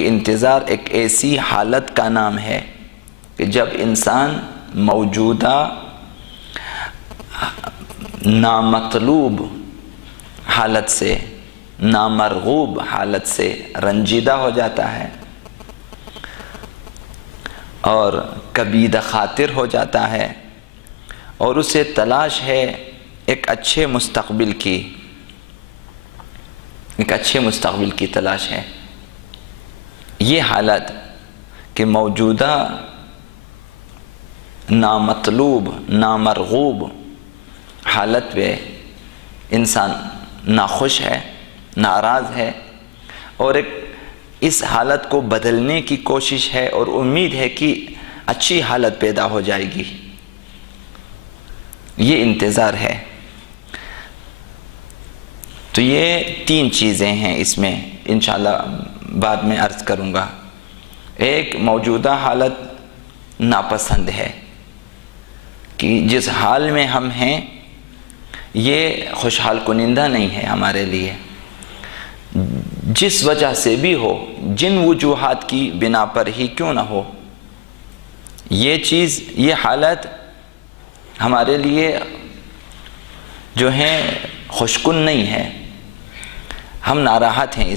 کہ انتظار ایک ایسی حالت کا نام ہے کہ جب انسان موجودہ نامطلوب حالت سے، نامرغوب حالت سے رنجیدہ ہو جاتا ہے اور کبیدہ خاطر ہو جاتا ہے، اور اسے تلاش ہے ایک اچھے مستقبل کی تلاش ہے۔ یہ حالت کہ موجودہ نامطلوب نامرغوب حالت پہ انسان ناخوش ہے، ناراض ہے، اور ایک اس حالت کو بدلنے کی کوشش ہے اور امید ہے کہ اچھی حالت پیدا ہو جائے گی، یہ انتظار ہے۔ تو یہ 3 چیزیں ہیں اس میں، انشاءاللہ بعد میں عرض کروں گا۔ ایک، موجودہ حالت ناپسند ہے کہ جس حال میں ہم ہیں یہ خوشحال کنندہ نہیں ہے ہمارے لیے، جس وجہ سے بھی ہو، جن وجوہات کی بنا پر ہی کیوں نہ ہو، یہ حالت ہمارے لیے جو ہے خوشکن نہیں ہے، ہم ناراحت ہیں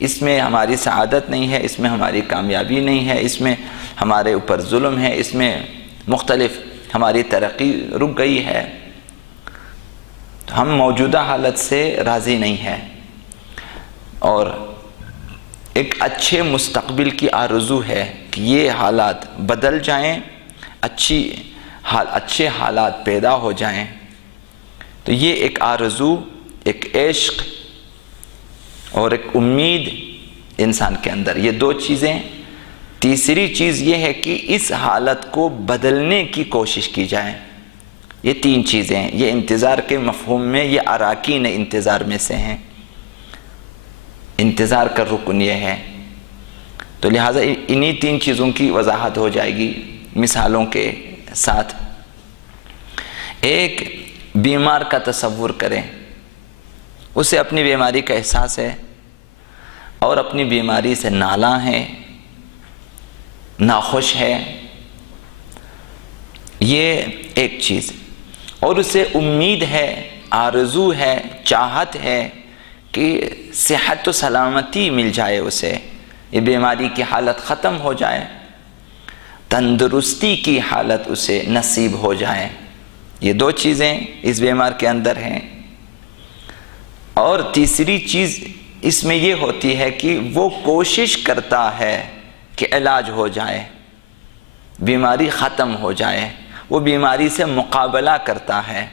اس میں ہماری سعادت نہیں ہے، اس میں ہماری کامیابی نہیں ہے، اس میں ہمارے اوپر ظلم ہے، اس میں مختلف ہماری ترقی رک گئی ہے، ہم موجودہ حالت سے راضی نہیں ہیں، اور ایک اچھے مستقبل کی آرزو ہے کہ یہ حالات بدل جائیں، اچھے حالات پیدا ہو جائیں۔ تو یہ ایک آرزو، ایک عشق اور ایک امید انسان کے اندر، یہ 2 چیزیں۔ تیسری چیز یہ ہے کہ اس حالت کو بدلنے کی کوشش کی جائے۔ یہ 3 چیزیں ہیں، یہ انتظار کے مفہوم میں یہ اراکین انتظار میں سے ہیں، انتظار کا رکن یہ ہے۔ تو لہٰذا انہی 3 چیزوں کی وضاحت ہو جائے گی مثالوں کے ساتھ۔ ایک، بیمار کا تصور کریں، اسے اپنی بیماری کا احساس ہے اور اپنی بیماری سے نالاں ہے، ناخوش ہے، یہ ایک چیز، اور اسے امید ہے، آرزو ہے، چاہت ہے کہ صحت و سلامتی مل جائے اسے، یہ بیماری کی حالت ختم ہو جائے، تندرستی کی حالت اسے نصیب ہو جائے۔ یہ 2 چیزیں اس بیمار کے اندر ہیں۔ اور تیسری چیز اس میں یہ ہوتی ہے کہ وہ کوشش کرتا ہے کہ علاج ہو جائے، بیماری ختم ہو جائے، وہ بیماری سے مقابلہ کرتا ہے،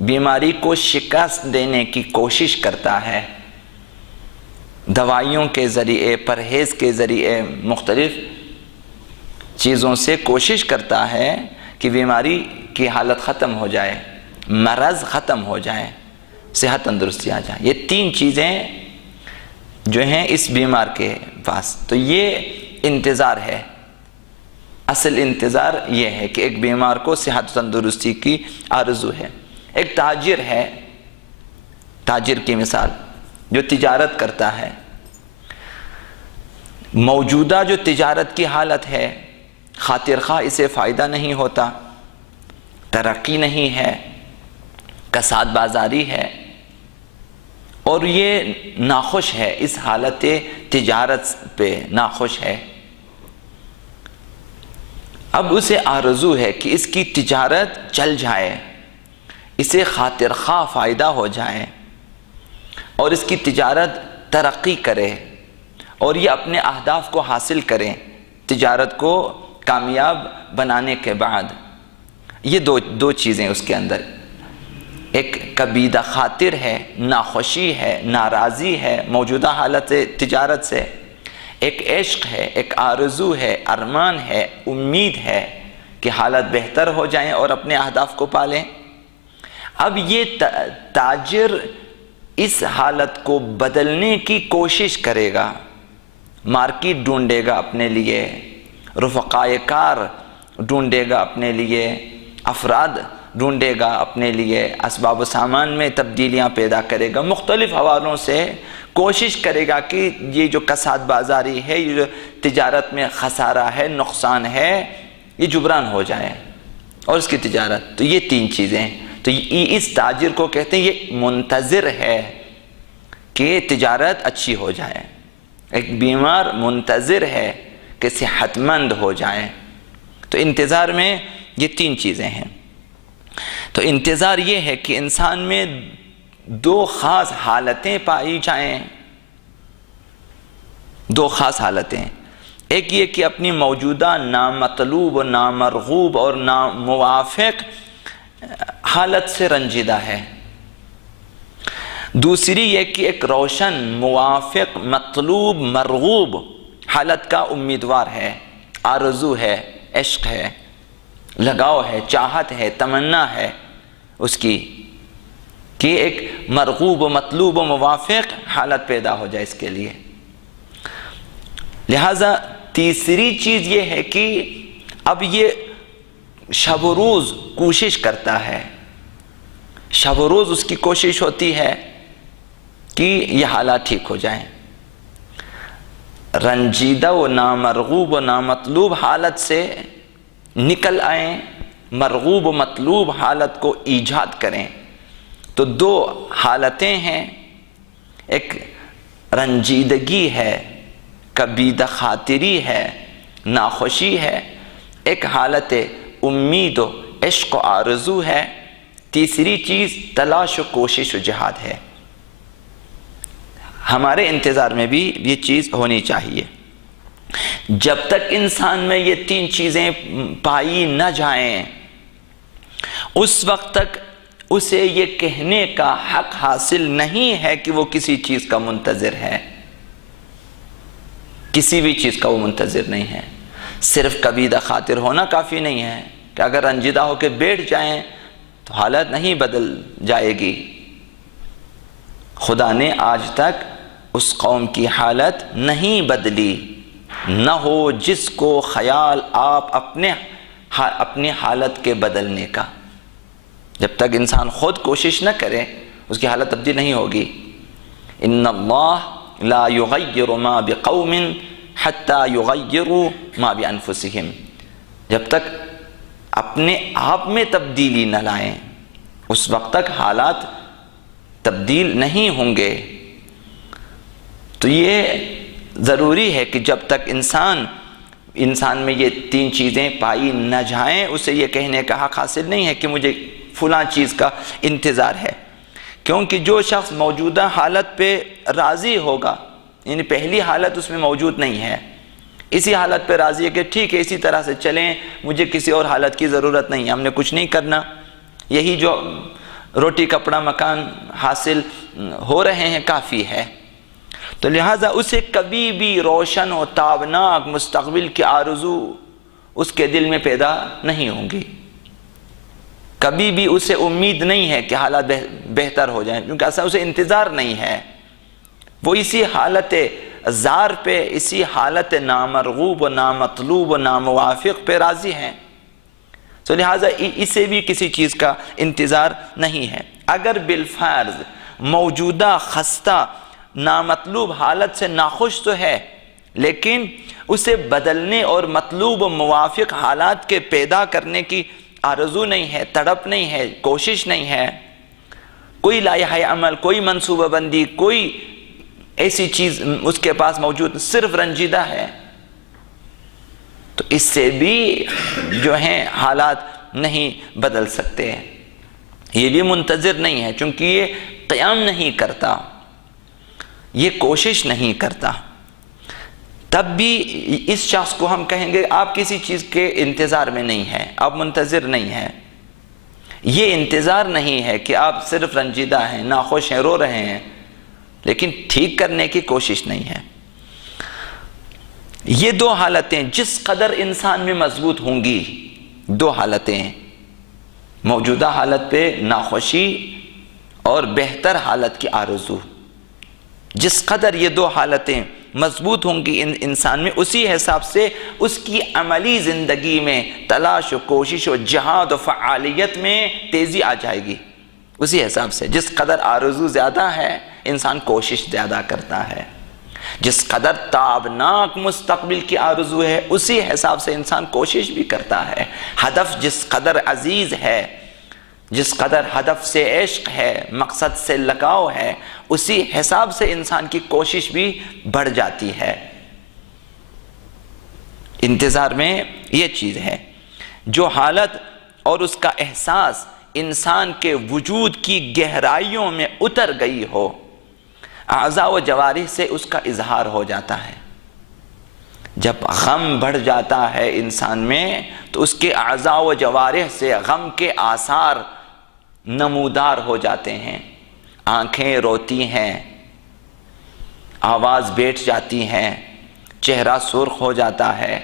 بیماری کو شکست دینے کی کوشش کرتا ہے، دوائیوں کے ذریعے، پرہیز کے ذریعے، مختلف چیزوں سے کوشش کرتا ہے کہ بیماری کی حالت ختم ہو جائے، مرض ختم ہو جائے، صحت تندرستی آ جائے۔ یہ 3 چیزیں جو ہیں اس بیمار کے پاس، تو یہ انتظار ہے۔ اصل انتظار یہ ہے کہ ایک بیمار کو صحت تندرستی کی آرزو ہے۔ ایک تاجر ہے، تاجر کی مثال، جو تجارت کرتا ہے، موجودہ جو تجارت کی حالت ہے، خاطر خواہ اسے فائدہ نہیں ہوتا، ترقی نہیں ہے، کساد بازاری ہے، اور یہ ناخوش ہے، اس حالت تجارت پہ ناخوش ہے۔ اب اسے آرزو ہے کہ اس کی تجارت چل جائے، اسے خاطر خواہ فائدہ ہو جائے، اور اس کی تجارت ترقی کرے، اور یہ اپنے اہداف کو حاصل کریں تجارت کو کامیاب بنانے کے بعد۔ یہ دو چیزیں اس کے اندر، ایک کبیدہ خاطر ہے، ناخوشی ہے، ناراضی ہے موجودہ حالت تجارت سے، ایک عشق ہے، ایک آرزو ہے، ارمان ہے، امید ہے کہ حالت بہتر ہو جائیں اور اپنے اہداف کو پالیں۔ اب یہ تاجر اس حالت کو بدلنے کی کوشش کرے گا، مارکیٹ ڈھونڈے گا اپنے لیے، رفقائے کار ڈھونڈے گا اپنے لیے، افراد ڈھونڈے گا اپنے لیے، اسباب و سامان میں تبدیلیاں پیدا کرے گا، مختلف حوالوں سے کوشش کرے گا کہ یہ جو کساد بازاری ہے، یہ جو تجارت میں خسارہ ہے، نقصان ہے، یہ جبران ہو جائے اور اس کی تجارت. تو یہ 3 چیزیں. تو اس تاجر کو کہتے ہیں یہ منتظر ہے کہ تجارت اچھی ہو جائے. ایک بیمار منتظر ہے کہ صحت مند ہو جائے. تو انتظار میں یہ 3 چیزیں ہیں. تو انتظار یہ ہے کہ انسان میں 2 خاص حالتیں پائی جائیں. 2 خاص حالتیں. ایک یہ کہ اپنی موجودہ نامطلوب و نامرغوب اور ناموافق حالت سے رنجیدہ ہے. دوسری یہ کہ ایک روشن موافق مطلوب مرغوب حالت کا امیدوار ہے، آرزو ہے، عشق ہے، لگاؤ ہے، چاہت ہے، تمنا ہے اس کی کہ ایک مرغوب و مطلوب و موافق حالت پیدا ہو جائے اس کے لیے. لہذا تیسری چیز یہ ہے کہ اب یہ شب و روز کوشش کرتا ہے، شب و روز اس کی کوشش ہوتی ہے کہ یہ حالات ٹھیک ہو جائیں. رنجیدہ و نامرغوب و نامطلوب حالت سے نکل آئیں، مرغوب و مطلوب حالت کو ایجاد کریں. تو 2 حالتیں ہیں. ایک رنجیدگی ہے، کبیدہ خاطری ہے، ناخوشی ہے. ایک حالت امید و عشق و آرزو ہے. تیسری چیز تلاش و کوشش و جہاد ہے. ہمارے انتظار میں بھی یہ چیز ہونی چاہیے. جب تک انسان میں یہ 3 چیزیں پائی نہ جائیں اس وقت تک اسے یہ کہنے کا حق حاصل نہیں ہے کہ وہ کسی چیز کا منتظر ہے. کسی بھی چیز کا وہ منتظر نہیں ہے. صرف کبیدہ خاطر ہونا کافی نہیں ہے کہ اگر رنجیدہ ہو کے بیٹھ جائیں تو حالت نہیں بدل جائے گی. خدا نے آج تک اس قوم کی حالت نہیں بدلی. نہ ہو جس کو خیال آپ اپنے حالت کے بدلنے کا. جب تک انسان خود کوشش نہ کرے اس کی حالت تبدیل نہیں ہوگی. ان اللہ لا یغیر ما بقوم حتی یغیروا ما بانفسہم. جب تک اپنے آپ میں تبدیلی نہ لائیں اس وقت تک حالات تبدیل نہیں ہوں گے. تو یہ ضروری ہے کہ جب تک انسان میں یہ 3 چیزیں پائی نہ جائیں اسے یہ کہنے کا حق حاصل نہیں ہے کہ مجھے فلاں چیز کا انتظار ہے. کیونکہ جو شخص موجودہ حالت پہ راضی ہوگا، یعنی پہلی حالت اس میں موجود نہیں ہے، اسی حالت پہ راضی ہے کہ ٹھیک ہے اسی طرح سے چلیں، مجھے کسی اور حالت کی ضرورت نہیں ہے، ہم نے کچھ نہیں کرنا، یہی جو روٹی کپڑا مکان حاصل ہو رہے ہیں کافی ہے. تو لہٰذا اسے کبھی بھی روشن و تابناک مستقبل کی آرزو اس کے دل میں پیدا نہیں ہوں گی. کبھی بھی اسے امید نہیں ہے کہ حالات بہتر ہو جائیں، کیونکہ اصلا اسے انتظار نہیں ہے. وہ اسی حالت زار پہ، اسی حالت نامرغوب و نامطلوب و ناموافق پہ راضی ہیں. تو لہٰذا اسے بھی کسی چیز کا انتظار نہیں ہے. اگر بالفرض موجودہ خستہ نامطلوب حالت سے ناخوش تو ہے، لیکن اسے بدلنے اور مطلوب و موافق حالات کے پیدا کرنے کی آرزو نہیں ہے، تڑپ نہیں ہے، کوشش نہیں ہے، کوئی لائحہ عمل، کوئی منصوبہ بندی، کوئی ایسی چیز اس کے پاس موجود، صرف رنجیدہ ہے، تو اس سے بھی جو ہیں حالات نہیں بدل سکتے. یہ بھی منتظر نہیں ہے چونکہ یہ قیام نہیں کرتا، یہ کوشش نہیں کرتا. تب بھی اس شخص کو ہم کہیں گے آپ کسی چیز کے انتظار میں نہیں ہیں، آپ منتظر نہیں ہیں. یہ انتظار نہیں ہے کہ آپ صرف رنجیدہ ہیں، ناخوش ہیں، رو رہے ہیں، لیکن ٹھیک کرنے کی کوشش نہیں ہے. یہ 2 حالتیں جس قدر انسان میں مضبوط ہوں گی، 2 حالتیں، موجودہ حالت پہ ناخوشی اور بہتر حالت کی آرزو، جس قدر یہ 2 حالتیں مضبوط ہوں گی انسان میں، اسی حساب سے اس کی عملی زندگی میں تلاش و کوشش و جہاد و فعالیت میں تیزی آ جائے گی. اسی حساب سے جس قدر آرزو زیادہ ہے، انسان کوشش زیادہ کرتا ہے. جس قدر تابناک مستقبل کی آرزو ہے اسی حساب سے انسان کوشش بھی کرتا ہے. ہدف جس قدر عزیز ہے، جس قدر ہدف سے عشق ہے، مقصد سے لگاؤ ہے، اسی حساب سے انسان کی کوشش بھی بڑھ جاتی ہے. انتظار میں یہ چیز ہے. جو حالت اور اس کا احساس انسان کے وجود کی گہرائیوں میں اتر گئی ہو، اعضاء و جوارح سے اس کا اظہار ہو جاتا ہے. جب غم بڑھ جاتا ہے انسان میں تو اس کے اعضاء و جوارح سے غم کے آثار نمودار ہو جاتے ہیں. آنکھیں روتی ہیں، آواز بیٹھ جاتی ہیں، چہرہ سرخ ہو جاتا ہے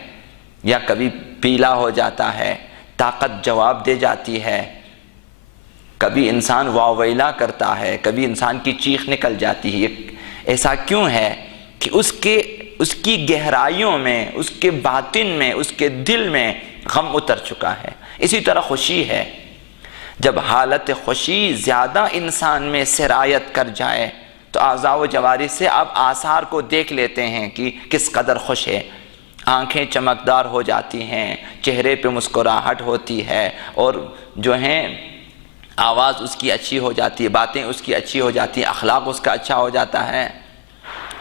یا کبھی پیلا ہو جاتا ہے، طاقت جواب دے جاتی ہے، کبھی انسان واویلا کرتا ہے، کبھی انسان کی چیخ نکل جاتی ہے. ایسا کیوں ہے کہ اس کی گہرائیوں میں، اس کے باطن میں، اس کے دل میں غم اتر چکا ہے. اسی طرح خوشی ہے. جب حالت خوشی زیادہ انسان میں سرایت کر جائے تو اعضاء و جوارح سے آپ آثار کو دیکھ لیتے ہیں کہ کس قدر خوش ہے. آنکھیں چمکدار ہو جاتی ہیں، چہرے پہ مسکراہٹ ہوتی ہے، اور جو ہیں آواز اس کی اچھی ہو جاتی ہے، باتیں اس کی اچھی ہو جاتی ہیں، اخلاق اس کا اچھا ہو جاتا ہے.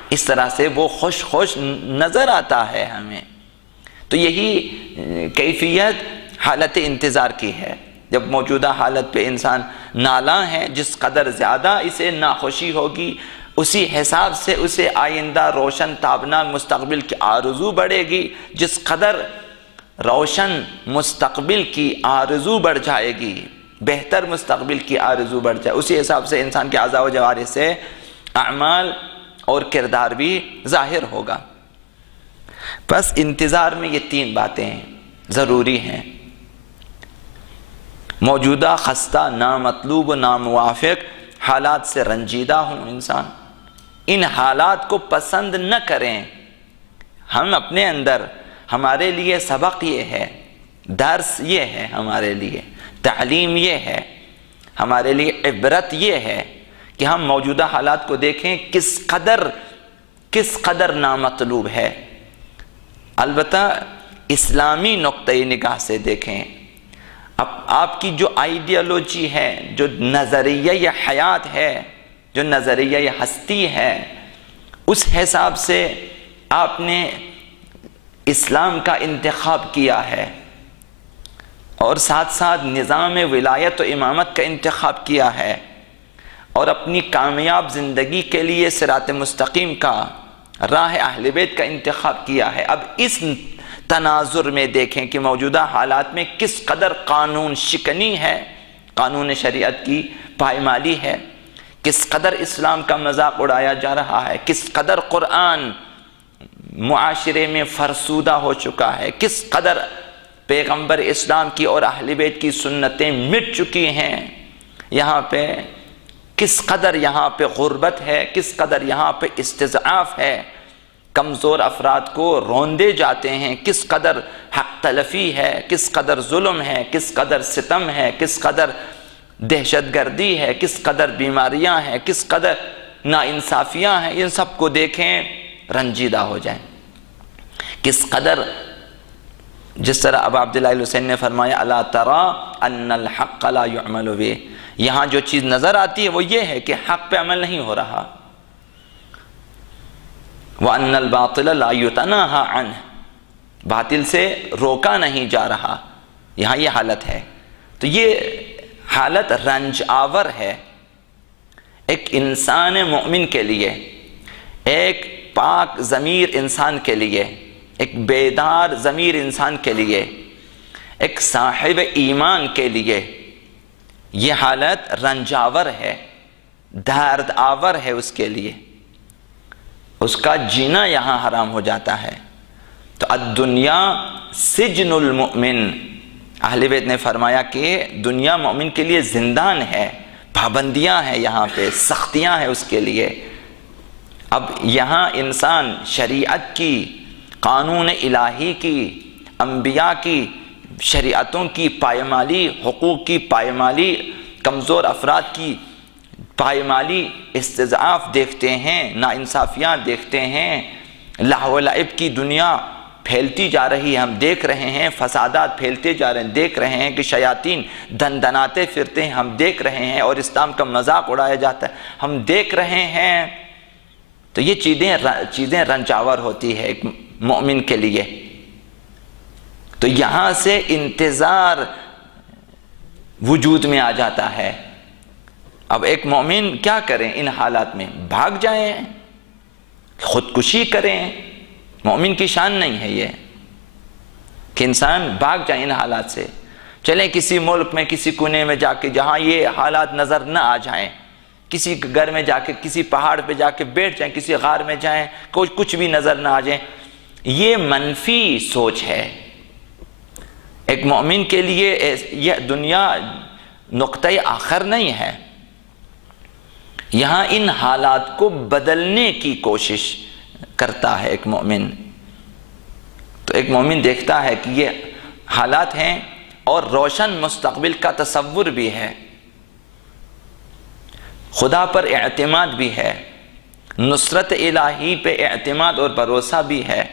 اس طرح سے وہ خوش نظر آتا ہے ہمیں. تو یہی کیفیت حالت انتظار کی ہے. جب موجودہ حالت پہ انسان نالاں ہے، جس قدر زیادہ اسے ناخوشی ہوگی اسی حساب سے اسے آئندہ روشن تابناک مستقبل کی آرزو بڑھے گی. جس قدر روشن مستقبل کی آرزو بڑھ جائے گی، بہتر مستقبل کی آرزو بڑھ جائے، اسی حساب سے انسان کے اعضاء و جوارح سے اعمال اور کردار بھی ظاہر ہوگا. بس انتظار میں یہ 3 باتیں ضروری ہیں. موجودہ خستہ، نامطلوب و ناموافق حالات سے رنجیدہ ہوں انسان. ان حالات کو پسند نہ کریں. ہم اپنے اندر، ہمارے لیے سبق یہ ہے، درس یہ ہے، ہمارے لیے تعلیم یہ ہے، ہمارے لیے عبرت یہ ہے کہ ہم موجودہ حالات کو دیکھیں کس قدر نامطلوب ہے. البتہ اسلامی نقطۂ نگاہ سے دیکھیں. اب آپ کی جو آئیڈیالوجی ہے، جو نظریہ یا حیات ہے، جو نظریہ یا ہستی ہے، اس حساب سے آپ نے اسلام کا انتخاب کیا ہے اور ساتھ ساتھ نظام ولایت و امامت کا انتخاب کیا ہے اور اپنی کامیاب زندگی کے لیے صراط مستقیم کا، راہ اہل بیت کا انتخاب کیا ہے. اب اس تناظر میں دیکھیں کہ موجودہ حالات میں کس قدر قانون شکنی ہے، قانون شریعت کی پائمالی ہے، کس قدر اسلام کا مذاق اڑایا جا رہا ہے، کس قدر قرآن معاشرے میں فرسودہ ہو چکا ہے، کس قدر پیغمبر اسلام کی اور اہل بیت کی سنتیں مٹ چکی ہیں. یہاں پہ کس قدر یہاں پہ غربت ہے، کس قدر یہاں پہ استضعاف ہے، کمزور افراد کو روندے جاتے ہیں، کس قدر حق تلفی ہے، کس قدر ظلم ہے، کس قدر ستم ہے، کس قدر دہشت گردی ہے، کس قدر بیماریاں ہیں، کس قدر ناانصافیاں ہیں. ان سب کو دیکھیں، رنجیدہ ہو جائیں. کس قدر، جس طرح ابا عبداللہ الحسین نے فرمایا الا ترى ان الحق لا يعمل به، یہاں جو چیز نظر آتی ہے وہ یہ ہے کہ حق پہ عمل نہیں ہو رہا. وَأَنَّ الْبَاطِلَ لَا يُتَنَاهَا عَنْهُ، باطل سے روکا نہیں جا رہا. یہاں یہ حالت ہے. تو یہ حالت رنج آور ہے ایک انسان مومن کے لیے، ایک پاک ضمیر انسان کے لیے، ایک بیدار ضمیر انسان کے لیے، ایک صاحب ایمان کے لیے. یہ حالت رنج آور ہے، درد آور ہے اس کے لیے. اس کا جینا یہاں حرام ہو جاتا ہے. تو الدنیا سجن المؤمن، اہل بیت نے فرمایا کہ دنیا مومن کے لیے زندان ہے، پابندیاں ہیں، یہاں پہ سختیاں ہیں اس کے لیے. اب یہاں انسان شریعت کی، قانون الہی کی، انبیاء کی شریعتوں کی پائمالی، حقوق کی پائمالی، کمزور افراد کی پائمالی استضعاف دیکھتے ہیں، ناانصافیاں دیکھتے ہیں، لہو و لعب کی دنیا پھیلتی جا رہی ہے، ہم دیکھ رہے ہیں، فسادات پھیلتے جا رہے ہیں، دیکھ رہے ہیں کہ شیاطین دندناتے پھرتے ہیں، ہم دیکھ رہے ہیں، اور اسلام کا مذاق اڑایا جاتا ہے، ہم دیکھ رہے ہیں. تو یہ چیزیں رنجاور ہوتی ہے ایک مومن کے لیے. تو یہاں سے انتظار وجود میں آ جاتا ہے. اب ایک مومن کیا کریں ان حالات میں؟ بھاگ جائیں، خودکشی کریں. مومن کی شان نہیں ہے یہ کہ انسان بھاگ جائے ان حالات سے. چلیں کسی ملک میں کسی کونے میں جا کے جہاں یہ حالات نظر نہ آ جائیں، کسی گھر میں جا کے، کسی پہاڑ پہ جا کے بیٹھ جائیں، کسی غار میں جائیں، کچھ بھی نظر نہ آ جائیں. یہ منفی سوچ ہے. ایک مومن کے لیے یہ دنیا نقطۂ آخر نہیں ہے. یہاں ان حالات کو بدلنے کی کوشش کرتا ہے ایک مومن. تو ایک مومن دیکھتا ہے کہ یہ حالات ہیں اور روشن مستقبل کا تصور بھی ہے، خدا پر اعتماد بھی ہے، نصرت الہی پہ اعتماد اور بھروسہ بھی ہے،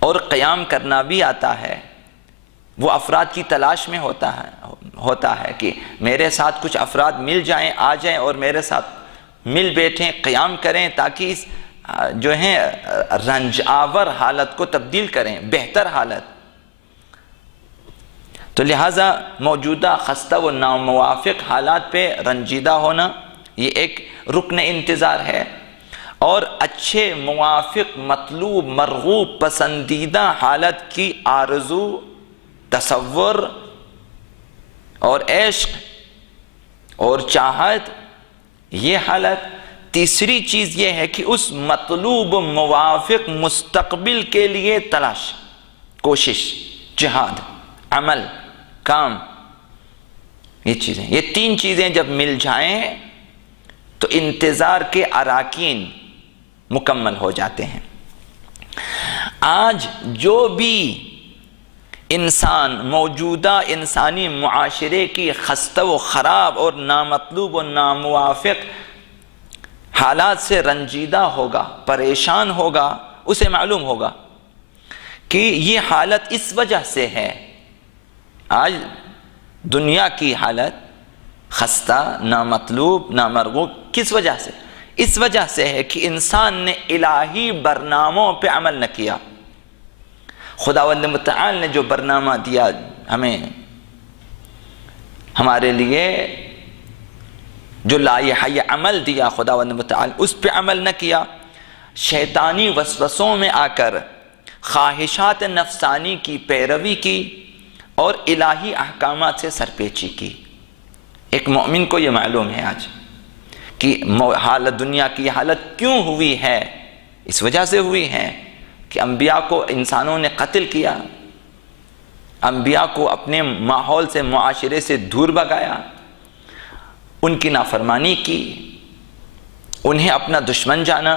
اور قیام کرنا بھی آتا ہے. وہ افراد کی تلاش میں ہوتا ہے کہ میرے ساتھ کچھ افراد مل جائیں، آ جائیں اور میرے ساتھ مل بیٹھیں، قیام کریں، تاکہ اس جو ہیں رنج آور حالت کو تبدیل کریں، بہتر حالت. تو لہٰذا موجودہ خستہ و ناموافق حالات پہ رنجیدہ ہونا یہ ایک رکن انتظار ہے، اور اچھے، موافق، مطلوب، مرغوب، پسندیدہ حالت کی آرزو، تصور اور عشق اور چاہت، یہ حالت. تیسری چیز یہ ہے کہ اس مطلوب موافق مستقبل کے لیے تلاش، کوشش، جہاد، عمل، کام، یہ تین چیزیں جب مل جائیں تو انتظار کے اراکین مکمل ہو جاتے ہیں. آج جو بھی انسان موجودہ انسانی معاشرے کی خستہ و خراب اور نامطلوب و ناموافق حالات سے رنجیدہ ہوگا، پریشان ہوگا، اسے معلوم ہوگا کہ یہ حالت اس وجہ سے ہے. آج دنیا کی حالت خستہ، نامطلوب، نامرغوب کس وجہ سے؟ اس وجہ سے ہے کہ انسان نے الہی برناموں پہ عمل نہ کیا. خداوند متعال نے جو برنامہ دیا ہمیں، ہمارے لیے جو لائحہ عمل دیا خداوند متعال، اس پہ عمل نہ کیا. شیطانی وسوسوں میں آ کر خواہشات نفسانی کی پیروی کی اور الہی احکامات سے سرپیچی کی. ایک مومن کو یہ معلوم ہے آج کہ حالت دنیا کی حالت کیوں ہوئی ہے. اس وجہ سے ہوئی ہے کہ انبیاء کو انسانوں نے قتل کیا، انبیاء کو اپنے ماحول سے، معاشرے سے دور بھگایا، ان کی نافرمانی کی، انہیں اپنا دشمن جانا،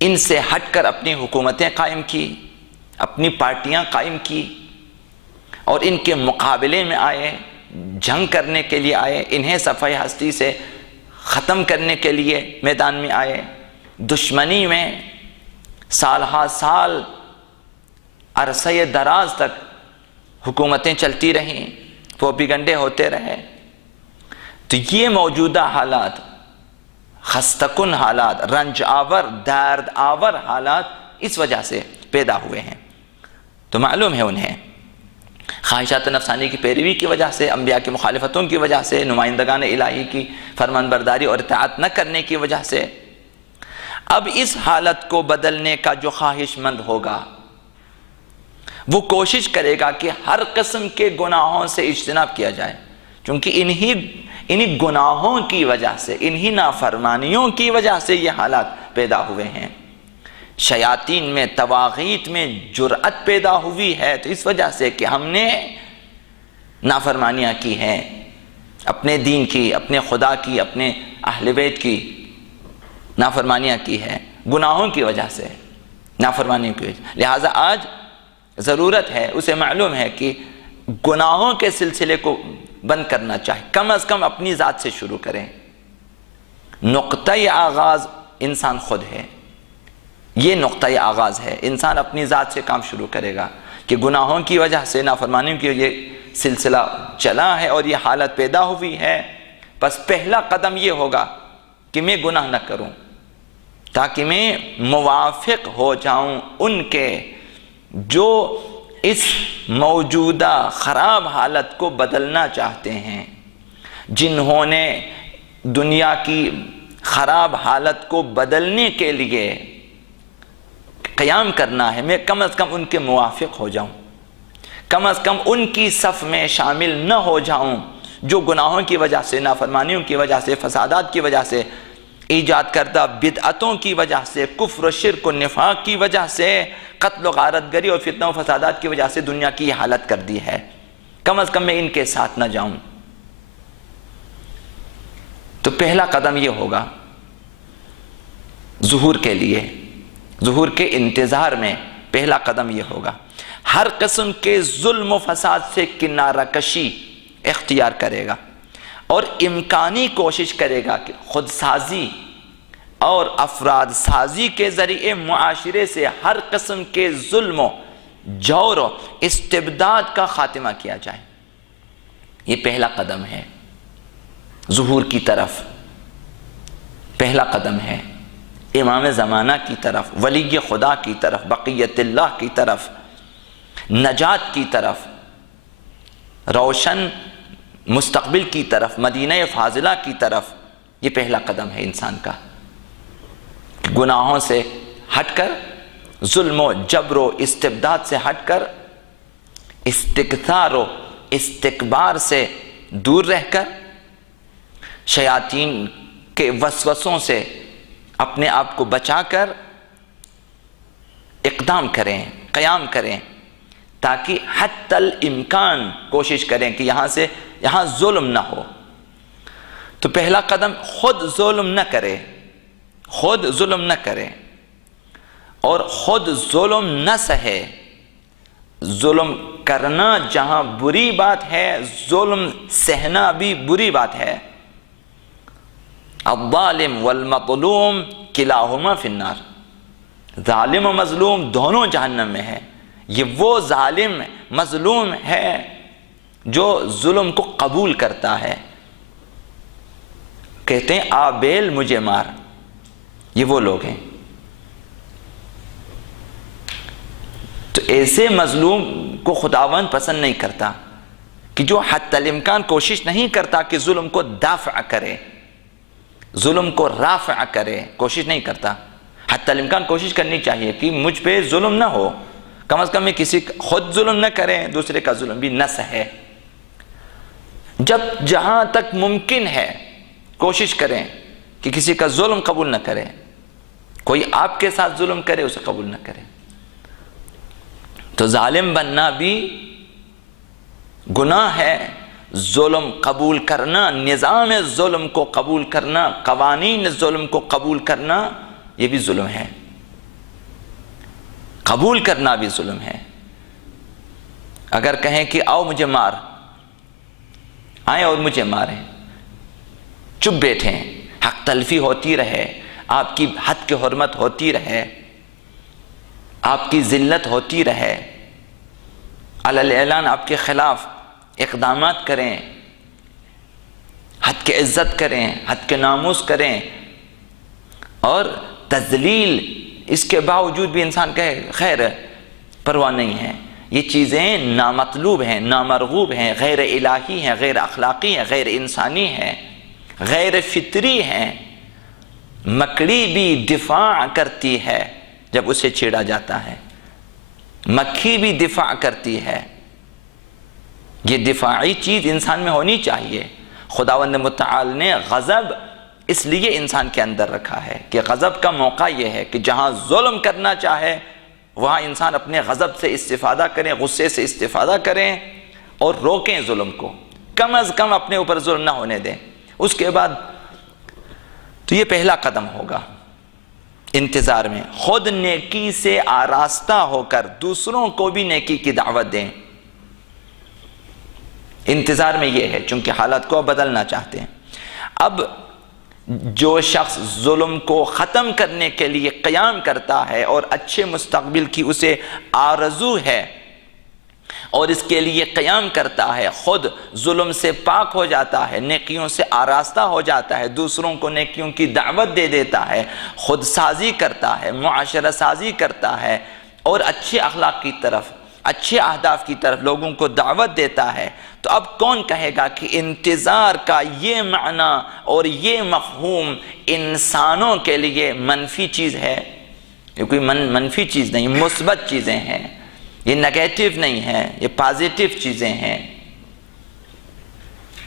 ان سے ہٹ کر اپنی حکومتیں قائم کی، اپنی پارٹیاں قائم کی، اور ان کے مقابلے میں آئے، جنگ کرنے کے لیے آئے، انہیں صفحہ ہستی سے ختم کرنے کے لیے میدان میں آئے. دشمنی میں سال ہا سال عرصہ دراز تک حکومتیں چلتی رہیں، پروپیگنڈے ہوتے رہے. تو یہ موجودہ حالات، خستہ کن حالات، رنج آور، درد آور حالات اس وجہ سے پیدا ہوئے ہیں. تو معلوم ہے انہیں خواہشات نفسانی کی پیروی کی وجہ سے، انبیاء کی مخالفتوں کی وجہ سے، نمائندگان الہی کی فرمان برداری اور اطاعت نہ کرنے کی وجہ سے. اب اس حالت کو بدلنے کا جو خواہش مند ہوگا وہ کوشش کرے گا کہ ہر قسم کے گناہوں سے اجتناب کیا جائے، کیونکہ انہی گناہوں کی وجہ سے، انہی نافرمانیوں کی وجہ سے یہ حالات پیدا ہوئے ہیں. شیاطین میں، طواغیت میں جرأت پیدا ہوئی ہے تو اس وجہ سے کہ ہم نے نافرمانیاں کی ہیں، اپنے دین کی، اپنے خدا کی، اپنے اہل بیت کی نافرمانیاں کی ہے، گناہوں کی وجہ سے، نافرمانیوں کی وجہ. لہٰذا آج ضرورت ہے، اسے معلوم ہے کہ گناہوں کے سلسلے کو بند کرنا چاہے، کم از کم اپنی ذات سے شروع کریں. نقطۂ آغاز انسان خود ہے، یہ نقطۂ آغاز ہے۔ انسان اپنی ذات سے کام شروع کرے گا کہ گناہوں کی وجہ سے، نافرمانیوں کی یہ سلسلہ چلا ہے اور یہ حالت پیدا ہوئی ہے، بس پہلا قدم یہ ہوگا کہ میں گناہ نہ کروں، تاکہ میں موافق ہو جاؤں ان کے جو اس موجودہ خراب حالت کو بدلنا چاہتے ہیں، جنہوں نے دنیا کی خراب حالت کو بدلنے کے لیے قیام کرنا ہے۔ میں کم از کم ان کے موافق ہو جاؤں، کم از کم ان کی صف میں شامل نہ ہو جاؤں جو گناہوں کی وجہ سے، نافرمانیوں کی وجہ سے، فسادات کی وجہ سے، ایجاد کردہ بدعتوں کی وجہ سے، کفر و شرک و نفاق کی وجہ سے، قتل و غارت گری اور فتنہ و فسادات کی وجہ سے دنیا کی یہ حالت کر دی ہے۔ کم از کم میں ان کے ساتھ نہ جاؤں۔ تو پہلا قدم یہ ہوگا ظہور کے لیے، ظہور کے انتظار میں پہلا قدم یہ ہوگا ہر قسم کے ظلم و فساد سے کنارہ کشی اختیار کرے گا اور امکانی کوشش کرے گا کہ خود سازی اور افراد سازی کے ذریعے معاشرے سے ہر قسم کے ظلم و جور و استبداد کا خاتمہ کیا جائے۔ یہ پہلا قدم ہے ظہور کی طرف، پہلا قدم ہے امام زمانہ کی طرف، ولی خدا کی طرف، بقیت اللہ کی طرف، نجات کی طرف، روشن مستقبل کی طرف، مدینہ فاضلہ کی طرف۔ یہ پہلا قدم ہے انسان کا، گناہوں سے ہٹ کر، ظلم و جبر و استبداد سے ہٹ کر، استکثار و استکبار سے دور رہ کر، شیاطین کے وسوسوں سے اپنے آپ کو بچا کر اقدام کریں، قیام کریں، تاکہ حتی الامکان کوشش کریں کہ یہاں ظلم نہ ہو۔ تو پہلا قدم خود ظلم نہ کرے، خود ظلم نہ کرے اور خود ظلم نہ سہے۔ ظلم کرنا جہاں بری بات ہے، ظلم سہنا بھی بری بات ہے۔ الظالم والمظلوم کلاہما فی النار، ظالم و مظلوم دونوں جہنم میں ہے۔ یہ وہ ظالم مظلوم ہے جو ظلم کو قبول کرتا ہے، کہتے ہیں آبیل مجھے مار، یہ وہ لوگ ہیں۔ تو ایسے مظلوم کو خداوند پسند نہیں کرتا کہ جو حتی الامکان کوشش نہیں کرتا کہ ظلم کو دافع کرے، ظلم کو رافع کرے، کوشش نہیں کرتا۔ حتی الامکان کوشش کرنی چاہیے کہ مجھ پہ ظلم نہ ہو، کم از کم میں کسی خود ظلم نہ کریں، دوسرے کا ظلم بھی نہ سہے۔ جہاں تک ممکن ہے کوشش کریں کہ کسی کا ظلم قبول نہ کریں، کوئی آپ کے ساتھ ظلم کرے اسے قبول نہ کریں۔ تو ظالم بننا بھی گناہ ہے، ظلم قبول کرنا، نظام ظلم کو قبول کرنا، قوانین ظلم کو قبول کرنا، یہ بھی ظلم ہے۔ قبول کرنا بھی ظلم ہے۔ اگر کہیں کہ آؤ مجھے مار، آئیں اور مجھے ماریں، چپ بیٹھیں، حق تلفی ہوتی رہے، آپ کی حد کی حرمت ہوتی رہے، آپ کی ذلت ہوتی رہے، علی الاعلان آپ کے خلاف اقدامات کریں، حد کی عزت کریں، حد کے ناموس کریں اور تذلیل، اس کے باوجود بھی انسان کہے خیر پرواہ نہیں ہے۔ یہ چیزیں نامطلوب ہیں، نامرغوب ہیں، غیر الہی ہیں، غیر اخلاقی ہیں، غیر انسانی ہیں، غیر فطری ہیں۔ مکڑی بھی دفاع کرتی ہے جب اسے چھیڑا جاتا ہے، مکھی بھی دفاع کرتی ہے۔ یہ دفاعی چیز انسان میں ہونی چاہیے۔ خداوند متعال نے غضب اس لیے انسان کے اندر رکھا ہے کہ غضب کا موقع یہ ہے کہ جہاں ظلم کرنا چاہے وہاں انسان اپنے غضب سے استفادہ کریں، غصے سے استفادہ کریں اور روکیں ظلم کو، کم از کم اپنے اوپر ظلم نہ ہونے دیں۔ اس کے بعد تو یہ پہلا قدم ہوگا انتظار میں، خود نیکی سے آراستہ ہو کر دوسروں کو بھی نیکی کی دعوت دیں۔ انتظار میں یہ ہے چونکہ حالات کو بدلنا چاہتے ہیں۔ اب جو شخص ظلم کو ختم کرنے کے لیے قیام کرتا ہے اور اچھے مستقبل کی اسے آرزو ہے اور اس کے لیے قیام کرتا ہے، خود ظلم سے پاک ہو جاتا ہے، نیکیوں سے آراستہ ہو جاتا ہے، دوسروں کو نیکیوں کی دعوت دے دیتا ہے، خود سازی کرتا ہے، معاشرہ سازی کرتا ہے اور اچھے اخلاق کی طرف، اچھے اہداف کی طرف لوگوں کو دعوت دیتا ہے، تو اب کون کہے گا کہ انتظار کا یہ معنی اور یہ مفہوم انسانوں کے لیے منفی چیز ہے؟ یہ کوئی منفی چیز نہیں، مثبت چیزیں ہیں، یہ نیگیٹو نہیں ہے، یہ پازیٹیو چیزیں ہیں۔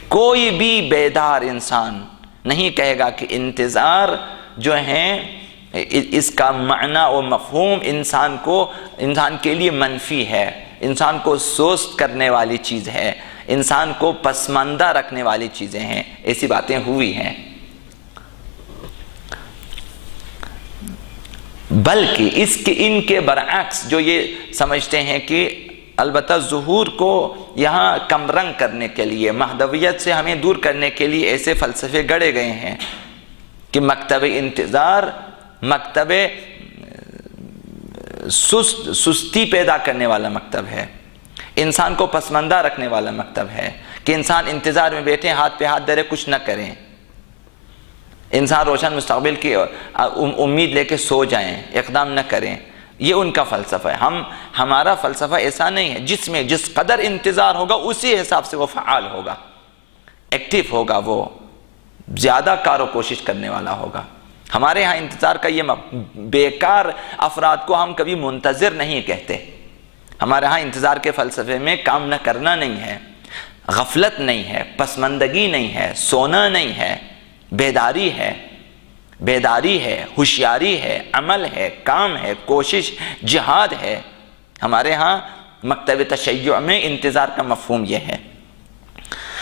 کوئی بھی بیدار انسان نہیں کہے گا کہ انتظار جو ہیں اس کا معنی و مفہوم انسان کے لیے منفی ہے، انسان کو سست کرنے والی چیز ہے، انسان کو پسماندہ رکھنے والی چیزیں ہیں، ایسی باتیں ہوئی ہیں۔ بلکہ ان کے برعکس جو یہ سمجھتے ہیں کہ البتہ ظہور کو یہاں کم رنگ کرنے کے لیے، مہدویت سے ہمیں دور کرنے کے لیے ایسے فلسفے گڑے گئے ہیں کہ مکتب انتظار مکتب سستی پیدا کرنے والا مکتب ہے، انسان کو پسماندہ رکھنے والا مکتب ہے، کہ انسان انتظار میں بیٹھے ہاتھ پہ ہاتھ دھرے کچھ نہ کریں، انسان روشن مستقبل کی امید لے کے سو جائیں، اقدام نہ کریں، یہ ان کا فلسفہ ہے۔ ہمارا فلسفہ ایسا نہیں ہے، جس میں جس قدر انتظار ہوگا اسی حساب سے وہ فعال ہوگا، ایکٹیو ہوگا، وہ زیادہ کار و کوشش کرنے والا ہوگا۔ ہمارے ہاں انتظار کا یہ بیکار افراد کو ہم کبھی منتظر نہیں کہتے۔ ہمارے ہاں انتظار کے فلسفے میں کام نہ کرنا نہیں ہے، غفلت نہیں ہے، پسماندگی نہیں ہے، سونا نہیں ہے، بیداری ہے، ہوشیاری ہے، عمل ہے، کام ہے، کوشش، جہاد ہے۔ ہمارے ہاں مکتب تشیع میں انتظار کا مفہوم یہ ہے،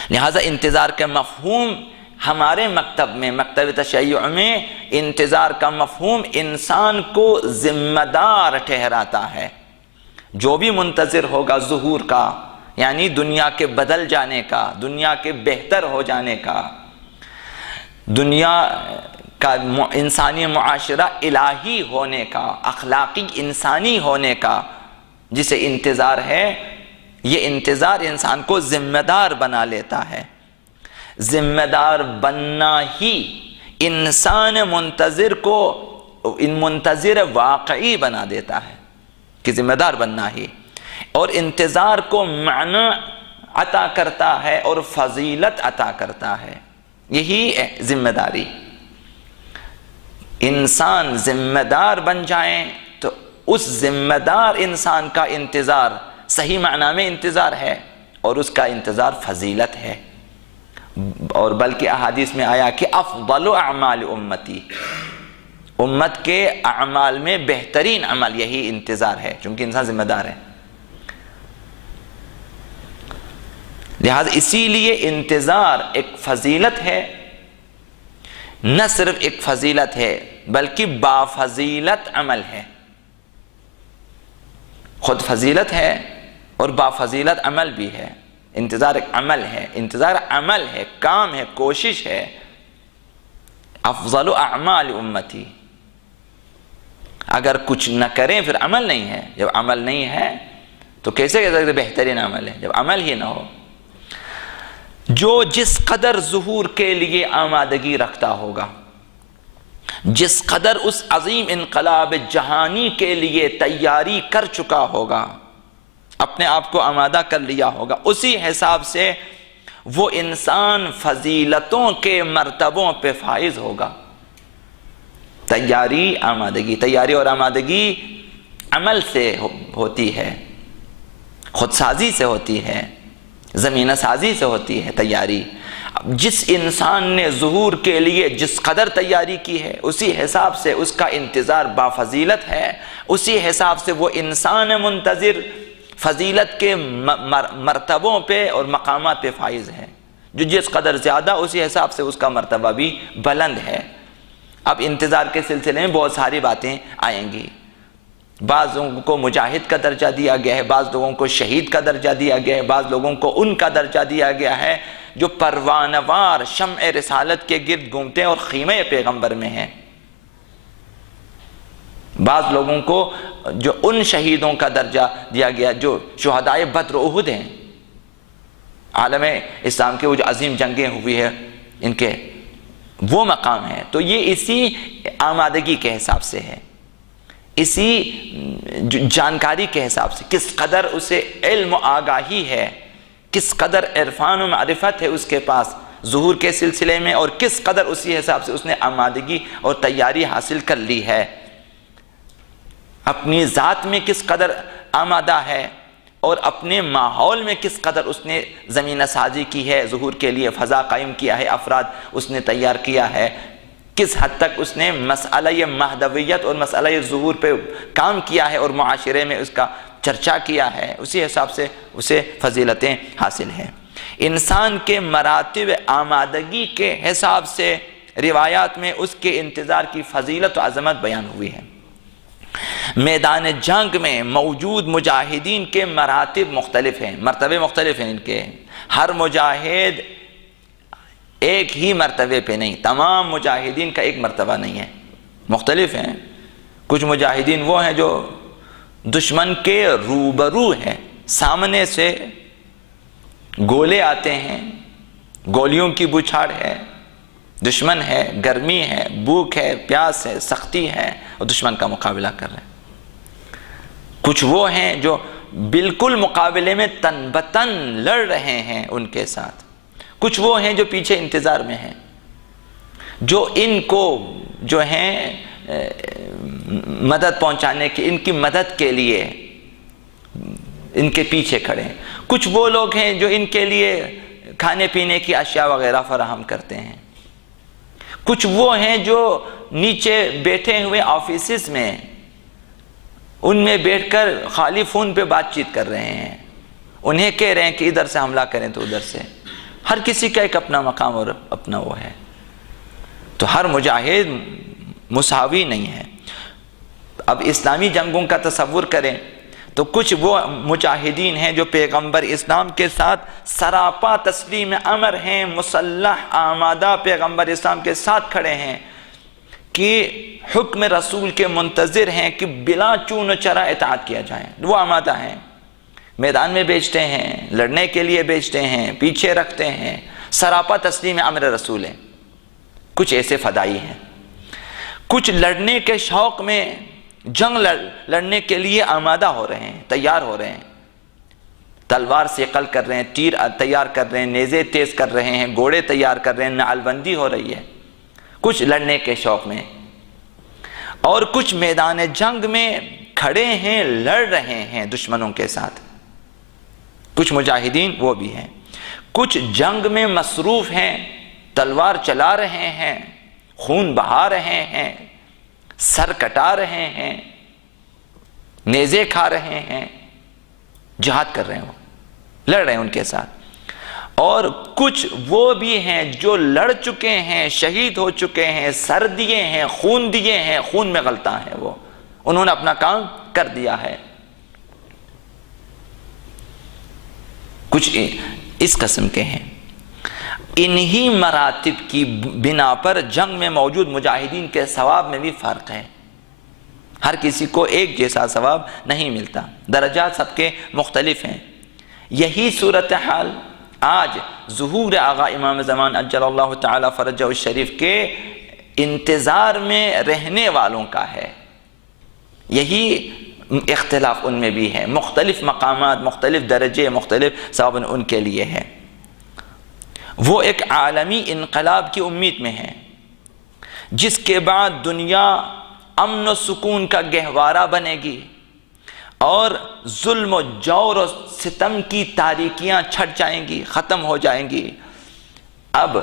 لہذا انتظار کا مفہوم ہمارے مکتب میں، مکتب تشیع میں انتظار کا مفہوم انسان کو ذمہ دار ٹھہراتا ہے۔ جو بھی منتظر ہوگا ظہور کا، یعنی دنیا کے بدل جانے کا، دنیا کے بہتر ہو جانے کا، دنیا کا انسانی معاشرہ الہی ہونے کا، اخلاقی انسانی ہونے کا جسے انتظار ہے، یہ انتظار انسان کو ذمہ دار بنا لیتا ہے۔ ذمہ دار بننا ہی انسان منتظر واقعی بنا دیتا ہے، کہ ذمہ دار بننا ہی، اور انتظار کو معنی عطا کرتا ہے اور فضیلت عطا کرتا ہے۔ یہی ذمہ داری، انسان ذمہ دار بن جائیں تو اس ذمہ دار انسان کا انتظار صحیح معنی میں انتظار ہے، اور اس کا انتظار فضیلت ہے۔ اور بلکہ احادیث میں آیا کہ افضل اعمال امتی، امت کے اعمال میں بہترین عمل یہی انتظار ہے، چونکہ انسان ذمہ دار ہے۔ لہذا اسی لیے انتظار ایک فضیلت ہے، نہ صرف ایک فضیلت ہے بلکہ بافضیلت عمل ہے، خود فضیلت ہے اور بافضیلت عمل بھی ہے۔ انتظار ایک عمل ہے، انتظار عمل ہے، کام ہے، کوشش ہے۔ افضل اعمال امتی، اگر کچھ نہ کریں پھر عمل نہیں ہے، جب عمل نہیں ہے تو کیسے کہہ سکتے بہترین عمل ہے جب عمل ہی نہ ہو۔ جو جس قدر ظہور کے لیے آمادگی رکھتا ہوگا، جس قدر اس عظیم انقلاب جہانی کے لیے تیاری کر چکا ہوگا، اپنے آپ کو آمادہ کر لیا ہوگا، اسی حساب سے وہ انسان فضیلتوں کے مرتبوں پہ فائز ہوگا۔ تیاری اور آمادگی عمل سے ہوتی ہے، خود سازی سے ہوتی ہے، زمینہ سازی سے ہوتی ہے تیاری۔ جس انسان نے ظہور کے لیے جس قدر تیاری کی ہے، اسی حساب سے اس کا انتظار بافضیلت ہے، اسی حساب سے وہ انسان منتظر فضیلت کے مرتبوں پہ اور مقامات پہ فائز ہے۔ جو جس قدر زیادہ اسی حساب سے اس کا مرتبہ بھی بلند ہے۔ اب انتظار کے سلسلے میں بہت ساری باتیں آئیں گی۔ بعض لوگوں کو مجاہد کا درجہ دیا گیا ہے، بعض لوگوں کو شہید کا درجہ دیا گیا ہے، بعض لوگوں کو ان کا درجہ دیا گیا ہے جو پروانوار شمع رسالت کے گرد گھومتے ہیں اور خیمہ پیغمبر میں ہیں۔ بعض لوگوں کو جو ان شہیدوں کا درجہ دیا گیا جو شہدائے بدر و احد ہیں، عالم اسلام کے وہ جو عظیم جنگیں ہوئی ہیں ان کے وہ مقام ہے، تو یہ اسی آمادگی کے حساب سے ہے، اسی جانکاری کے حساب سے، کس قدر اسے علم و آگاہی ہے، کس قدر عرفان و معرفت ہے اس کے پاس ظہور کے سلسلے میں، اور کس قدر اسی حساب سے اس نے آمادگی اور تیاری حاصل کر لی ہے، اپنی ذات میں کس قدر آمادہ ہے اور اپنے ماحول میں کس قدر اس نے زمینہ سازی کی ہے، ظہور کے لیے فضا قائم کیا ہے، افراد اس نے تیار کیا ہے، کس حد تک اس نے مسئلہ مہدویت اور مسئلہ ظہور پہ کام کیا ہے اور معاشرے میں اس کا چرچا کیا ہے، اسی حساب سے اسے فضیلتیں حاصل ہیں۔ انسان کے مراتب آمادگی کے حساب سے روایات میں اس کے انتظار کی فضیلت و عظمت بیان ہوئی ہے۔ میدان جنگ میں موجود مجاہدین کے مراتب مختلف ہیں، مرتبے مختلف ہیں ان کے، ہر مجاہد ایک ہی مرتبے پہ نہیں، تمام مجاہدین کا ایک مرتبہ نہیں ہے، مختلف ہیں۔ کچھ مجاہدین وہ ہیں جو دشمن کے روبرو ہیں، سامنے سے گولے آتے ہیں، گولیوں کی بچھاڑ ہے، دشمن ہے، گرمی ہے، بھوک ہے، پیاس ہے، سختی ہے، اور دشمن کا مقابلہ کر رہے ہیں۔ کچھ وہ ہیں جو بالکل مقابلے میں تن بتن لڑ رہے ہیں ان کے ساتھ، کچھ وہ ہیں جو پیچھے انتظار میں ہیں، جو ان کو جو ہیں مدد پہنچانے کی، ان کی مدد کے لیے ان کے پیچھے کھڑے ہیں، کچھ وہ لوگ ہیں جو ان کے لیے کھانے پینے کی اشیاء وغیرہ فراہم کرتے ہیں، کچھ وہ ہیں جو نیچے بیٹھے ہوئے آفیسز میں ان میں بیٹھ کر خالی فون پہ بات چیت کر رہے ہیں، انہیں کہہ رہے ہیں کہ ادھر سے حملہ کریں تو ادھر سے، ہر کسی کا ایک اپنا مقام اور اپنا وہ ہے، تو ہر مجاہد مساوی نہیں ہے۔ اب اسلامی جنگوں کا تصور کریں تو کچھ وہ مجاہدین ہیں جو پیغمبر اسلام کے ساتھ سراپا تسلیم امر ہیں، مسلح آمادہ پیغمبر اسلام کے ساتھ کھڑے ہیں کہ حکم رسول کے منتظر ہیں کہ بلا چون و چرا اطاعت کیا جائے، وہ آمادہ ہیں، میدان میں بیچتے ہیں، لڑنے کے لیے بیچتے ہیں، پیچھے رکھتے ہیں، سراپا تسلیم امر رسول ہیں۔ کچھ ایسے فدائی ہیں، کچھ لڑنے کے شوق میں جنگ لڑنے کے لیے آمادہ ہو رہے ہیں، تیار ہو رہے ہیں، تلوار سیقل کر رہے ہیں، تیر تیار کر رہے ہیں، نیزے تیز کر رہے ہیں، گھوڑے تیار کر رہے ہیں، نعل بندی ہو رہی ہے، کچھ لڑنے کے شوق میں، اور کچھ میدان جنگ میں کھڑے ہیں، لڑ رہے ہیں دشمنوں کے ساتھ، کچھ مجاہدین وہ بھی ہیں، کچھ جنگ میں مصروف ہیں، تلوار چلا رہے ہیں، خون بہا رہے ہیں، سر کٹا رہے ہیں، نیزے کھا رہے ہیں، جہاد کر رہے ہیں، وہ لڑ رہے ہیں ان کے ساتھ، اور کچھ وہ بھی ہیں جو لڑ چکے ہیں، شہید ہو چکے ہیں، سر دیے ہیں، خون دیے ہیں، خون میں غلطاں ہیں، وہ انہوں نے اپنا کام کر دیا ہے۔ کچھ اس قسم کے ہیں۔ انہی مراتب کی بنا پر جنگ میں موجود مجاہدین کے ثواب میں بھی فرق ہے، ہر کسی کو ایک جیسا ثواب نہیں ملتا، درجات سب کے مختلف ہیں۔ یہی صورتحال آج ظہور آغا امام زمان اجل اللہ تعالی فرجہ الشریف کے انتظار میں رہنے والوں کا ہے، یہی اختلاف ان میں بھی ہے، مختلف مقامات، مختلف درجے، مختلف ثواب ان کے لیے ہے۔ وہ ایک عالمی انقلاب کی امید میں ہے جس کے بعد دنیا امن و سکون کا گہوارہ بنے گی اور ظلم و جور و ستم کی تاریکیاں چھٹ جائیں گی، ختم ہو جائیں گی۔ اب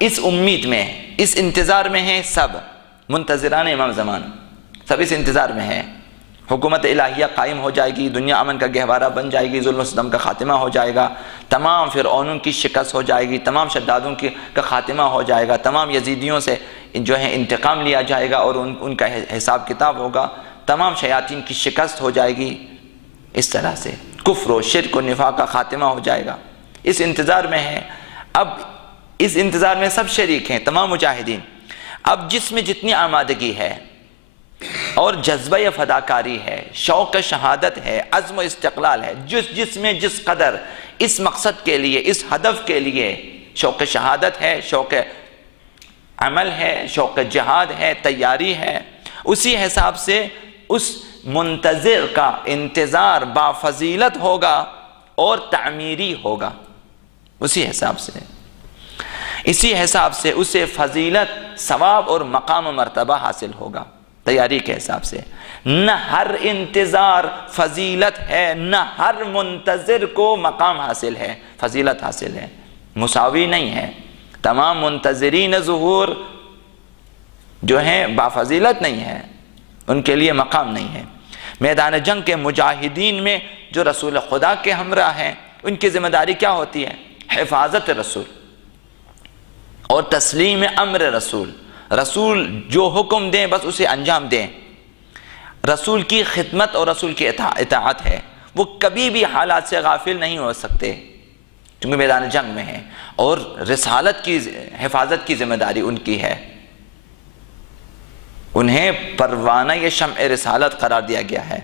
اس امید میں، اس انتظار میں ہیں سب منتظران امام زمان، سب اس انتظار میں ہیں، حکومت الہیہ قائم ہو جائے گی، دنیا امن کا گہوارہ بن جائے گی، ظلم و ستم کا خاتمہ ہو جائے گا، تمام فرعونوں کی شکست ہو جائے گی، تمام شدادوں کا خاتمہ ہو جائے گا، تمام یزیدیوں سے جو ہے انتقام لیا جائے گا اور ان کا حساب کتاب ہوگا، تمام شیاطین کی شکست ہو جائے گی، اس طرح سے کفر و شرک و نفاق کا خاتمہ ہو جائے گا، اس انتظار میں ہے۔ اب اس انتظار میں سب شریک ہیں، تمام مجاہدین۔ اب جس میں جتنی آمادگی ہے اور جذبہ فداکاری ہے، شوق شہادت ہے، عزم و استقلال ہے، جس میں جس قدر اس مقصد کے لیے، اس ہدف کے لیے شوق شہادت ہے، شوق عمل ہے، شوق جہاد ہے، تیاری ہے، اسی حساب سے اس منتظر کا انتظار بافضیلت ہوگا اور تعمیری ہوگا، اسی حساب سے اسے فضیلت، ثواب اور مقام و مرتبہ حاصل ہوگا تیاری کے حساب سے۔ نہ ہر انتظار فضیلت ہے، نہ ہر منتظر کو مقام حاصل ہے، فضیلت حاصل ہے، مساوی نہیں ہے۔ تمام منتظرین ظہور جو ہیں بافضیلت نہیں ہے، ان کے لیے مقام نہیں ہے۔ میدان جنگ کے مجاہدین میں جو رسول خدا کے ہمراہ ہیں، ان کی ذمہ داری کیا ہوتی ہے؟ حفاظت رسول اور تسلیم امر رسول۔ رسول جو حکم دیں بس اسے انجام دیں، رسول کی خدمت اور رسول کی اطاعت ہے۔ وہ کبھی بھی حالات سے غافل نہیں ہو سکتے کیونکہ میدان جنگ میں ہیں، اور رسالت کی حفاظت کی ذمہ داری ان کی ہے۔ انہیں پروانہ یہ شمع رسالت قرار دیا گیا ہے،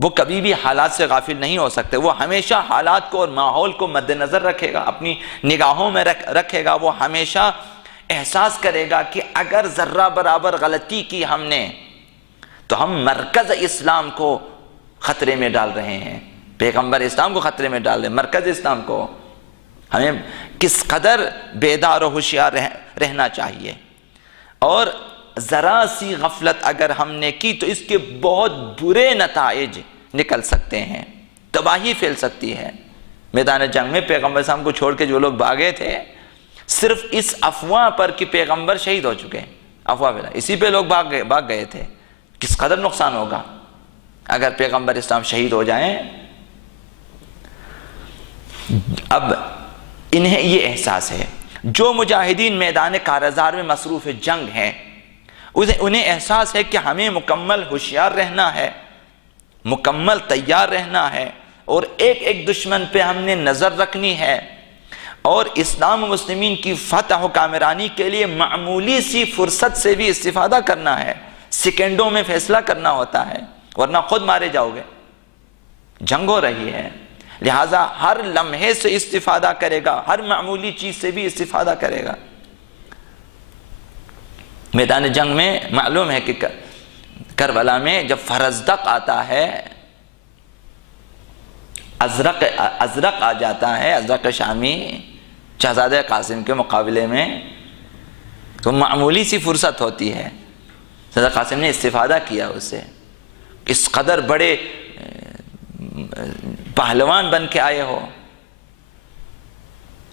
وہ کبھی بھی حالات سے غافل نہیں ہو سکتے۔ وہ ہمیشہ حالات کو اور ماحول کو مد نظر رکھے گا، اپنی نگاہوں میں رکھے گا۔ وہ ہمیشہ احساس کرے گا کہ اگر ذرہ برابر غلطی کی ہم نے تو ہم مرکز اسلام کو خطرے میں ڈال رہے ہیں، پیغمبر اسلام کو خطرے میں ڈال رہے ہیں، مرکز اسلام کو۔ ہمیں کس قدر بیدار و ہوشیار رہنا چاہیے، اور ذرا سی غفلت اگر ہم نے کی تو اس کے بہت برے نتائج نکل سکتے ہیں، تباہی پھیل سکتی ہے۔ میدان جنگ میں پیغمبر اسلام کو چھوڑ کے جو لوگ بھاگے تھے، صرف اس افواہ پر کہ پیغمبر شہید ہو چکے ہیں، افواہ پھیلا، اسی پہ لوگ بھاگ گئے تھے۔ کس قدر نقصان ہوگا اگر پیغمبر اسلام شہید ہو جائیں۔ اب انہیں یہ احساس ہے، جو مجاہدین میدان کارزار میں مصروف جنگ ہیں، انہیں احساس ہے کہ ہمیں مکمل ہوشیار رہنا ہے، مکمل تیار رہنا ہے، اور ایک ایک دشمن پہ ہم نے نظر رکھنی ہے، اور اسلام و مسلمین کی فتح و کامرانی کے لیے معمولی سی فرصت سے بھی استفادہ کرنا ہے۔ سیکنڈوں میں فیصلہ کرنا ہوتا ہے، ورنہ خود مارے جاؤ گے، جنگ ہو رہی ہے۔ لہٰذا ہر لمحے سے استفادہ کرے گا، ہر معمولی چیز سے بھی استفادہ کرے گا۔ میدان جنگ میں معلوم ہے کہ کربلا میں جب فرزدق آتا ہے، ازرق آ جاتا ہے، ازرق شامی شہزادہ قاسم کے مقابلے میں، تو معمولی سی فرصت ہوتی ہے۔ شہزادہ قاسم نے استفادہ کیا اس سے۔ اس قدر بڑے پہلوان بن کے آئے ہو،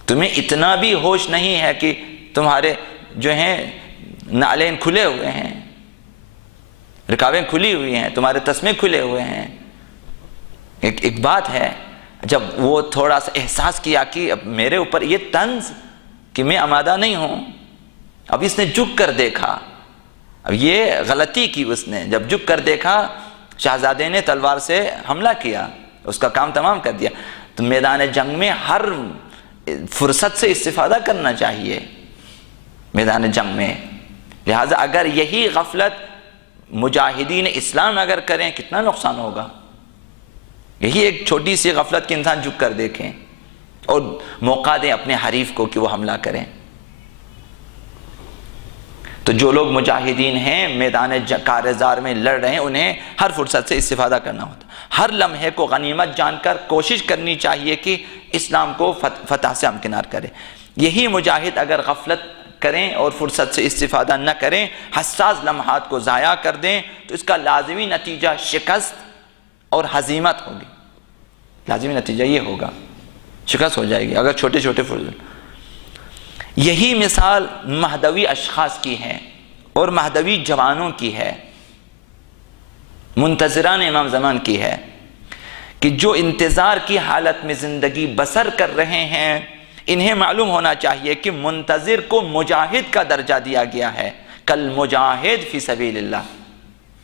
تمہیں اتنا بھی ہوش نہیں ہے کہ تمہارے جو ہیں نعلین کھلے ہوئے ہیں، رکابیں کھلی ہوئی ہیں، تمہارے تسمے کھلے ہوئے ہیں۔ ایک بات ہے، جب وہ تھوڑا سا احساس کیا کہ اب میرے اوپر یہ طنز کہ میں آمادہ نہیں ہوں، اب اس نے جھک کر دیکھا، اب یہ غلطی کی اس نے، جب جھک کر دیکھا شہزادے نے تلوار سے حملہ کیا، اس کا کام تمام کر دیا۔ تو میدان جنگ میں ہر فرصت سے استفادہ کرنا چاہیے میدان جنگ میں۔ لہٰذا اگر یہی غفلت مجاہدین اسلام اگر کریں کتنا نقصان ہوگا۔ یہی ایک چھوٹی سی غفلت کے انسان جھک کر دیکھیں اور موقع دیں اپنے حریف کو کہ وہ حملہ کریں۔ تو جو لوگ مجاہدین ہیں میدان کارزار میں لڑ رہے ہیں، انہیں ہر فرصت سے استفادہ کرنا ہوتا ہے، ہر لمحے کو غنیمت جان کر کوشش کرنی چاہیے کہ اسلام کو فتح سے ہمکنار کرے۔ یہی مجاہد اگر غفلت کریں اور فرصت سے استفادہ نہ کریں، حساس لمحات کو ضائع کر دیں، تو اس کا لازمی نتیجہ شکست اور ہزیمت ہوگی۔ لازمی نتیجہ یہ ہوگا، شکست ہو جائے گی اگر چھوٹے چھوٹے فرصت۔ یہی مثال مہدوی اشخاص کی ہے اور مہدوی جوانوں کی ہے، منتظران امام زمان کی ہے، کہ جو انتظار کی حالت میں زندگی بسر کر رہے ہیں، انہیں معلوم ہونا چاہیے کہ منتظر کو مجاہد کا درجہ دیا گیا ہے، کل مجاہد فی سبیل اللہ۔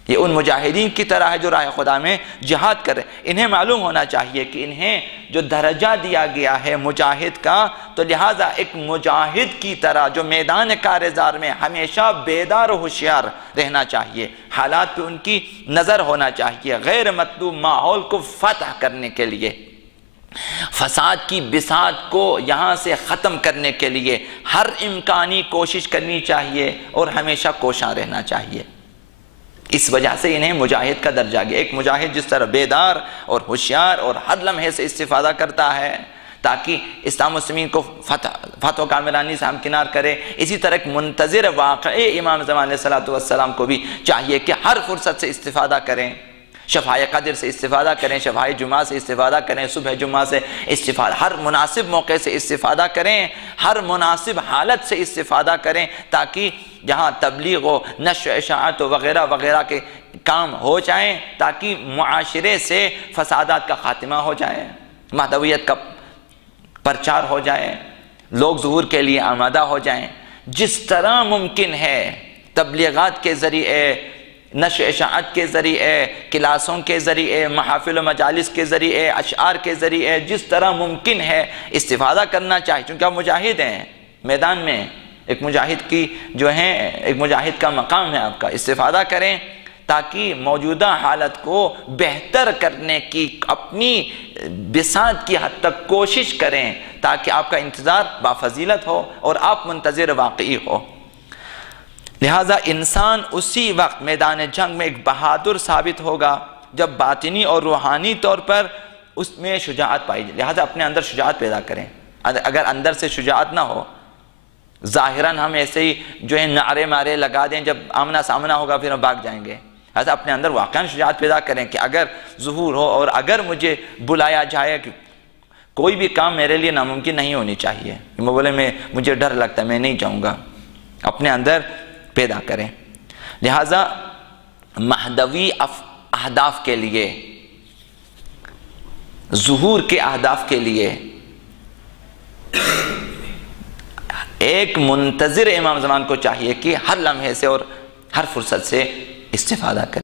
یہ ان مجاہدین کی طرح ہے جو راہ خدا میں جہاد کر رہے ہیں۔ انہیں معلوم ہونا چاہیے کہ انہیں جو درجہ دیا گیا ہے مجاہد کا، تو لہٰذا ایک مجاہد کی طرح جو میدان کارزار میں ہمیشہ بیدار و ہوشیار رہنا چاہیے، حالات پہ ان کی نظر ہونا چاہیے، غیر مطلوب ماحول کو فتح کرنے کے لیے، فساد کی بساط کو یہاں سے ختم کرنے کے لیے ہر امکانی کوشش کرنی چاہیے اور ہمیشہ کوشاں رہنا چاہیے۔ اس وجہ سے انہیں مجاہد کا درجہ گیا۔ ایک مجاہد جس طرح بیدار اور ہوشیار اور ہر لمحے سے استفادہ کرتا ہے تاکہ اسلام مسلمین کو فتح و کامرانی سے ہمکنار کرے، اسی طرح ایک منتظر واقعی امام زمان علیہ السلام کو بھی چاہیے کہ ہر فرصت سے استفادہ کریں، شفاعِ قدر سے استفادہ کریں، شفاعِ جمعہ سے استفادہ کریں، صبح جمعہ سے استفادہ، ہر مناسب موقع سے استفادہ کریں، ہر مناسب حالت سے استفادہ کریں تاکہ جہاں تبلیغ و نشر و اشاعت وغیرہ وغیرہ کے کام ہو جائیں، تاکہ معاشرے سے فسادات کا خاتمہ ہو جائے، مہدویت کا پرچار ہو جائے، لوگ ظہور کے لیے آمادہ ہو جائیں۔ جس طرح ممکن ہے تبلیغات کے ذریعے، نشر و اشاعت کے ذریعے، کلاسوں کے ذریعے، محافل و مجالس کے ذریعے، اشعار کے ذریعے، جس طرح ممکن ہے استفادہ کرنا چاہیے، چونکہ آپ مجاہد ہیں میدان میں، ایک مجاہد کی جو ہے ایک مجاہد کا مقام ہے آپ کا، استفادہ کریں تاکہ موجودہ حالت کو بہتر کرنے کی اپنی بساط کی حد تک کوشش کریں تاکہ آپ کا انتظار بافضیلت ہو اور آپ منتظر واقعی ہو۔ لہٰذا انسان اسی وقت میدان جنگ میں ایک بہادر ثابت ہوگا جب باطنی اور روحانی طور پر اس میں شجاعت پائی جائے۔ لہٰذا اپنے اندر شجاعت پیدا کریں۔ اگر اندر سے شجاعت نہ ہو، ظاہراً ہم ایسے ہی جو ہے نعرے مارے لگا دیں، جب آمنا سامنا ہوگا پھر ہم بھاگ جائیں گے۔ لہٰذا اپنے اندر واقعاً شجاعت پیدا کریں کہ اگر ظہور ہو اور اگر مجھے بلایا جائے کہ کوئی بھی کام میرے لیے ناممکن نہیں ہونی چاہیے، میں بولے مجھے ڈر لگتا ہے میں نہیں جاؤں گا، اپنے اندر پیدا کریں۔ لہٰذا مہدوی اہداف کے لیے، ظہور کے اہداف کے لیے ایک منتظر امام زمان کو چاہیے کہ ہر لمحے سے اور ہر فرصت سے استفادہ کرے۔